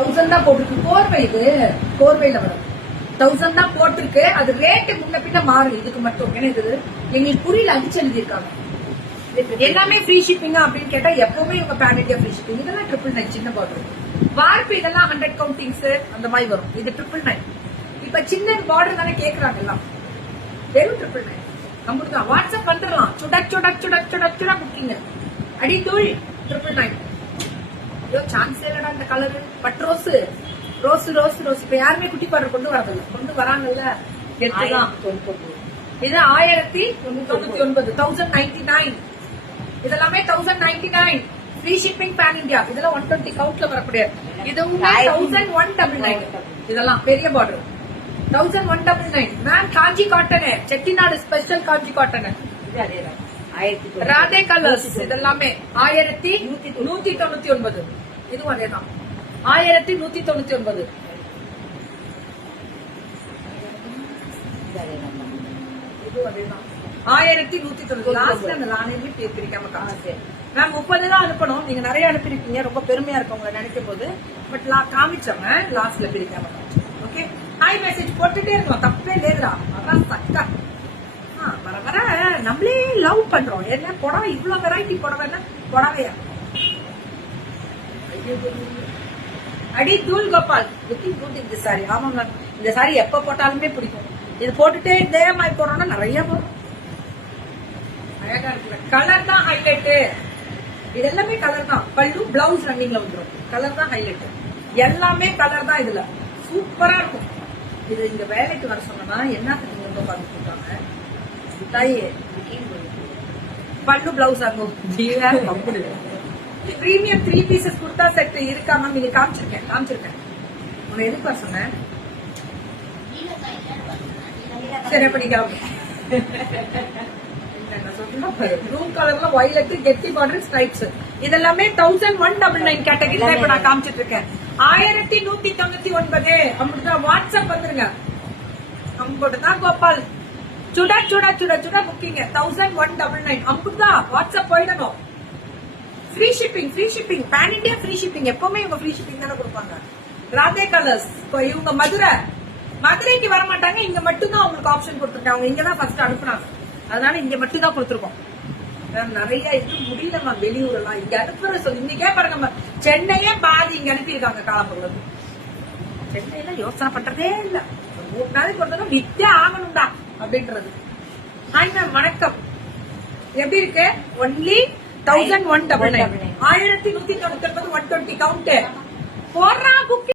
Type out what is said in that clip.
1000 தான் போட்டிருக்கு. கோர்வை இது கோர்வையில வரும் 1000 தான் போட்டிருக்கு. அது ரேட்டு முன்ன பின்ன மாறும். இதுக்கு மட்டும் ஏன்னா இது எங்களுக்கு புரியல அடிச்சு எழுதிருக்காங்க. எல்லாமே ஃப்ரீ ஷிப்பிங்கா அப்படின்னு கேட்டா எப்பவுமே இவங்க பேன் இண்டியா ஃப்ரீ ஷிப்பிங். இதெல்லாம் 999 சின்ன பார்டர். வார்ப்பு இதெல்லாம் 100 கவுண்டிங்ஸ் அந்த மாதிரி வரும். இது 999. இப்ப சின்ன பார்டர் தானே கேக்குறாங்க எல்லாம். வெறும் 999. நம்மளுக்கு வாட்ஸ்அப் வந்துடலாம். சுடக் சுடக் சுடக் சுடக் சுடா புக்கிங்க அடி தூள் 999. ஐயோ சான்ஸ் இல்லடா இந்த colour. But rose rose rose rose இப்ப யாருமே குட்டி பார்டர் கொண்டு வரதில்ல. கொண்டு வராங்கல்ல எடுத்துதான். இது 1099 1099. இதெல்லாமே 1099 ஃப்ரீ ஷிப்பிங் பேன் இந்தியா. இதெல்லாம் 120 கவுண்ட்ல வரக்கூடிய. இதுவுமே 1199. இதெல்லாம் பெரிய பார்டர் 1199. மேம் காஞ்சி காட்டன் செட்டிநாடு ஸ்பெஷல் காஞ்சி காட்டன். ராதே கலர்ஸ் இதெல்லாமே 1199. இதுவும் அதேதான் 1199. இதுவும் அதேதான் 1190. லாஸ்ட்ல அந்த நானே பிரிக்காம காமிச்சு மேம் 30 தான் அனுப்பணும். நீங்க நிறைய அனுப்பிருக்கீங்க. ரொம்ப பெருமையா இருக்கு உங்களை நினைக்கும் போது. பட் காமிச்சவங்க லாஸ்ட்ல பிரிக்காம காமிச்சு. ஓகே ஹாய் மெசேஜ் போட்டுட்டே இருக்கலாம். தப்பே இல்லையா? அதான் சக்கா வர வர நம்மளே லவ் பண்றோம். என்ன புடவை இவ்வளவு வெரைட்டி புடவை என்ன புடவையா? அடி தூள் கோபால் லுக்கிங் குட் இந்த சாரி. ஆமா மேம் இந்த சாரி எப்ப போட்டாலுமே பிடிக்கும். இது போட்டுட்டே இதே மாதிரி போடுறோம்னா நிறைய போடும். அழகா இருக்குல்ல. கலர் தான் ஹைலைட். இது எல்லாமே கலர் தான். பல்லு பிளவுஸ் ரன்னிங்ல வந்துடும். கலர் தான் ஹைலைட். எல்லாமே கலர் தான். இதுல சூப்பரா இருக்கும். இது இந்த வேலைக்கு வர சொன்னா என்னத்துக்கு இங்க பார்த்துட்டு இருக்காங்க. பல்லு பிளவுஸ் ஆகும். பிரீமியம் 3 பீசஸ் குர்தா செட் இருக்கா மேம்? நீங்க காமிச்சிருக்கேன். உன்னை எதுக்கு வர சொன்னேன்? சரி படிக்கலாம். ப்ளூ கலர்ல வயலட் கெட்டி பார்டர் ஸ்ட்ரைப்ஸ் இதெல்லாமே 1199 கேட்டகரியில இப்ப நான் காமிச்சிட்டு இருக்கேன். 1199 அப்படிதான். வாட்ஸ்அப் வந்துருங்க. அம்புதான் கோபால் சுடா சுடா சுடா சுடா புக்கிங்க 1199. அம்புதான் வாட்ஸ்அப் போயிடணும். Free shipping pan India free shipping. எப்பவுமே இவங்க ஃப்ரீ ஷிப்பிங் தானே கொடுப்பாங்க. ராதே கலர்ஸ் இவங்க மதுரைக்கு வர மாட்டாங்க. இங்க மட்டும் தான் அவங்களுக்கு ஆப்ஷன் கொடுத்துருக்காங்க. அவங்க இங்கதான் ஃபர்ஸ்ட் அனுப்புனாங்க. அதனால இங்க மட்டும் தான் கொடுத்துருக்கோம். நிறைய இது முடியல மேம். வெளியூர் எல்லாம் இங்க அனுப்புற சொல்லி இன்னைக்கே பாருங்க சென்னையே பாதி இங்க அனுப்பியிருக்காங்க. காலம்புல சென்னையில யோசனை பண்றதே இல்ல. 3 நாளைக்கு ஒரு நித்தியா ஆகணும்டா அப்படின்றது. ஹாய் மேம் வணக்கம். எப்படி இருக்கு? ஒன்லி 1199 1199 120 கவுண்ட் போடுறா புக்.